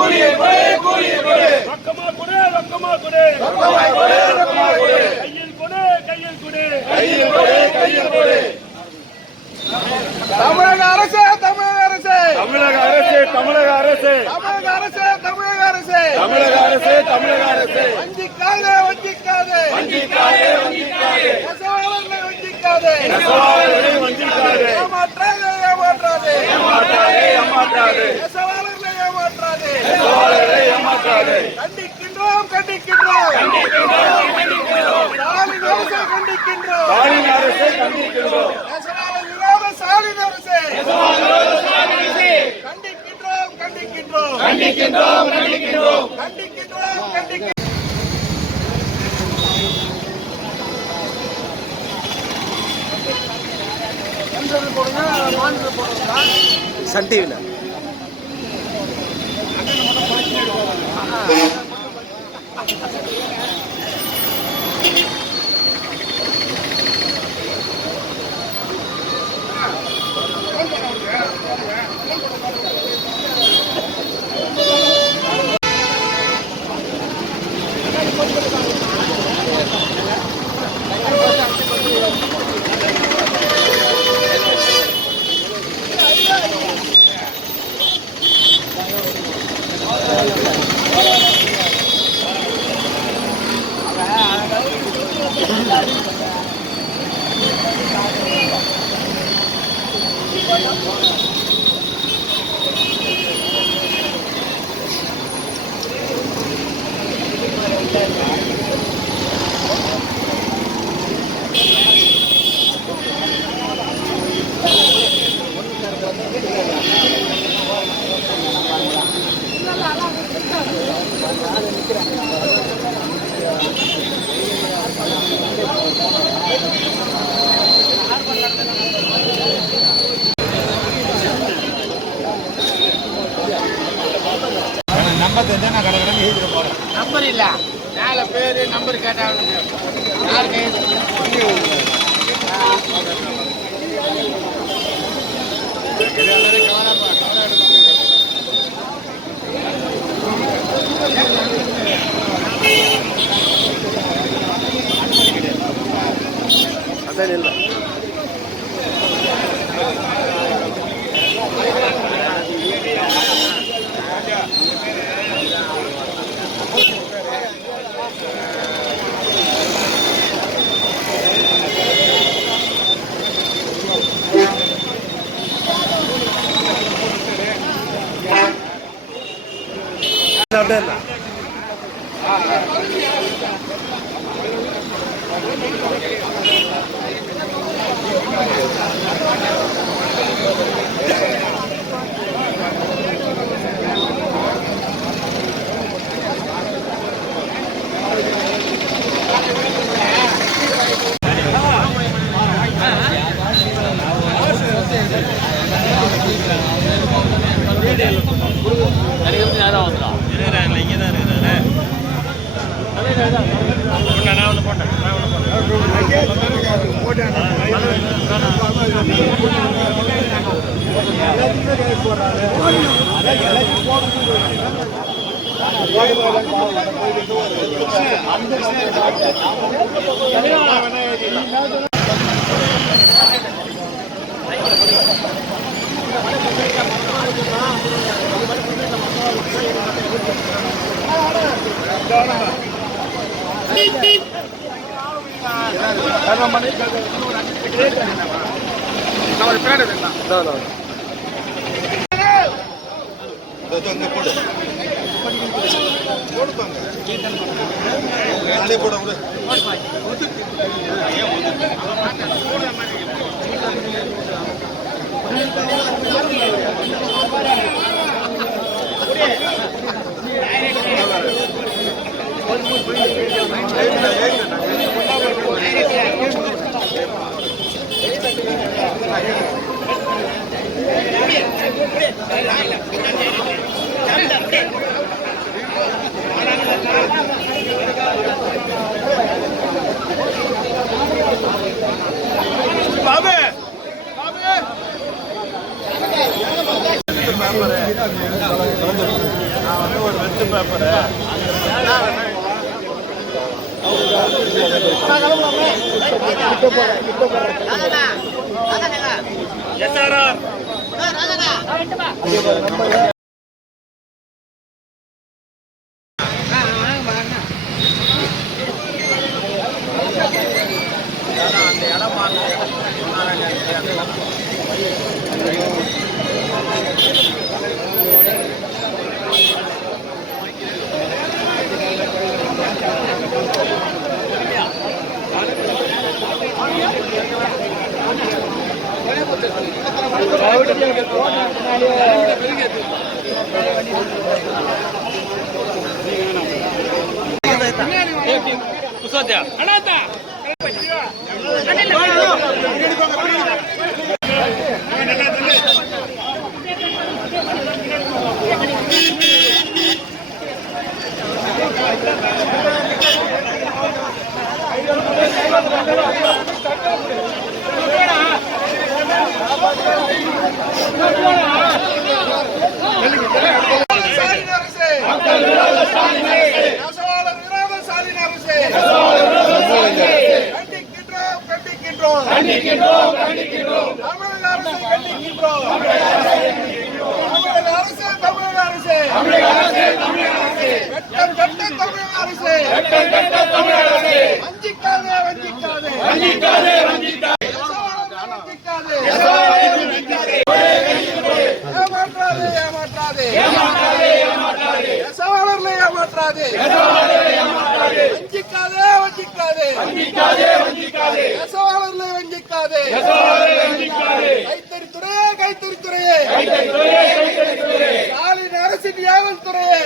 கூலியை கொடு கூலியை கொடு ரொக்கமா கொடு ரொக்கமா கொடு ரொக்கமாய் கொடு ரொக்கமாய் கொடு கையில் கொடு கையில் கொடு கையில் கொடு கையில் கொடு தமிழக அரசு தமிழக அரசு தமிழக அரசு தமிழக அரசு தமிழக அரசு தமிழக அரசு தமிழக அரசு தமிழக அரசு வஞ்சிக்காதே வஞ்சிக்காதே வஞ்சிக்காதே வஞ்சிக்காதே நெசவாளர்களை வஞ்சிக்காதே நெசவாளர்களை வஞ்சிக்காதே ஏமாற்றாதே ஏமாற்றாதே ஏமாற்றாதே ஏமாற்றாதே நெசவாளர்களை ஏமாற்றாதே நெசவாளர்களை ஏமாற்றாதே கண்டிக்கின்றோம் கண்டிக்கின்றோம் ஸ்டாலின் அரசை கண்டிக்கின்றோம் ஸ்டாலின் அரசை கண்டிக்கின்றோம் நெசவாளர் விரோத ஸ்டாலின் அரசு கண்டிக்கின்றோம் கண்டிக்கின்றோம் கண்டிக்கின்றோம் கண்டிக்கின்றோம் கண்டிக்கின்றோம் கண்டிக்கின்றோம் சன் டிவியில் நம்பர் இல்ல மேல பேரு நம்பர் கேட்டாங்க அதான் இல்லை அப்படியே இல்லை பாபு ஸ்டாலின் அரசே, நெசவாளர் விரோத ஸ்டாலின் அரசே, கண்டிக்கின்றோம். தமிழக அரசை கண்டிக்கின்றோம். தமிழக அரசே, வெட்கம் கெட்ட தமிழக அரசே, வஞ்சிக்காதே. ஏமாற்றாதே. நெசவாளர்களை ஏமாற்றாதே. வஞ்சிக்காதே. நெசவாளர்களை வஞ்சிக்காதே. கைத்தறித்துறையே. ஸ்டாலின் அரசின் ஏவல் துறையே.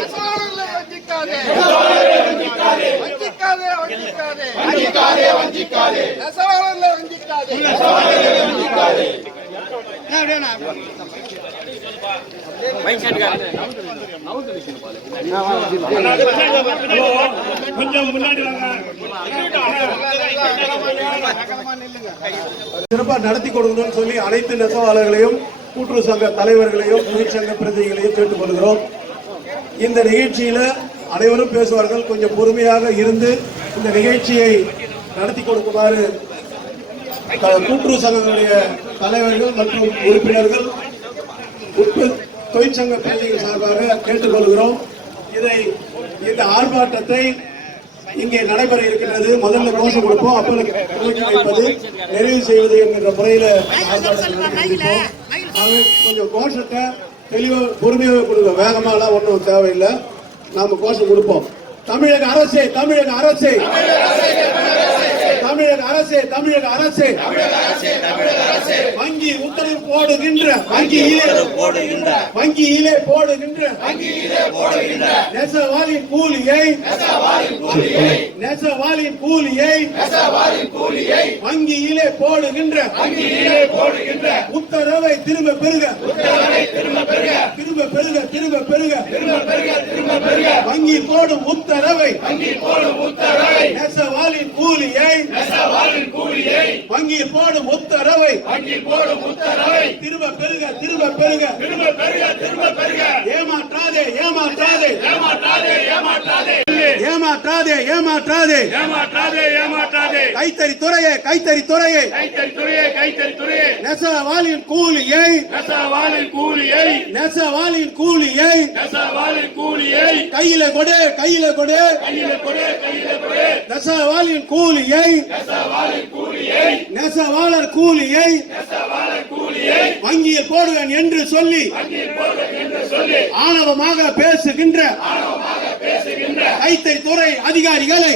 நெசவாளர்களை வஞ்சிக்காதே. நெசவாளர்களை வஞ்சிக்காதே. சிறப்பா நடத்தி கொடுக்கணும்னு சொல்லி அனைத்து நெசவாளர்களையும் கூட்டுறவு சங்க தலைவர்களையும் தொழிற்சங்க பிரதிகளையும் கேட்டுக்கொள்கிறோம். இந்த நிகழ்ச்சியில அனைவரும் பேசுவார்கள். கொஞ்சம் பொறுமையாக இருந்து இந்த நிகழ்ச்சியை நடத்தி கொடுக்குமாறு கூட்டுறவு சங்கங்களுடைய தலைவர்கள் மற்றும் உறுப்பினர்கள் தொழிற்சங்க பிரதிகள் சார்பாக கேட்டுக்கொள்கிறோம். இந்த ஆர்ப்பாட்டத்தை இங்கே நடைபெற இருக்கின்றது. முதல்ல கோஷம் கொடுப்போம், அப்போ வைப்பது நிறைவு செய்வது என்கிற முறையில கொஞ்சம் கோஷத்தை தெளிவாக பொறுமையாக கொடுங்க. வேகமாலாம் ஒன்றும் தேவையில்லை. நாம கோஷம் கொடுப்போம். தமிழக அரசே, வங்கி உத்தரவு போடுகின்ற வங்கியிலே போடுகின்ற நெசவாளின் கூலியை வங்கியிலே போடுகின்ற உத்தரவை திரும்ப பெறுக. வங்கி போடும் உத்தரவை நெசவாளின் கூலியை வங்கி போடும் உத்தரவை திரும்ப பெறுக. ஏமாற்றாதே. கைத்தறித்துறையே நெசவாளின் கூலியை கையில கொடு. நெசவாளின் நெசவாளர் கூலியை வங்கியில் போடுவேன் என்று சொல்லி ஆணவமாக பேசுகின்ற கைத்தறித்துறை அதிகாரிகளை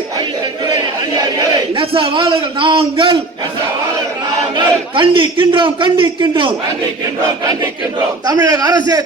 நெசவாளர்கள் நாங்கள் கண்டிக்கின்றோம். தமிழக அரசே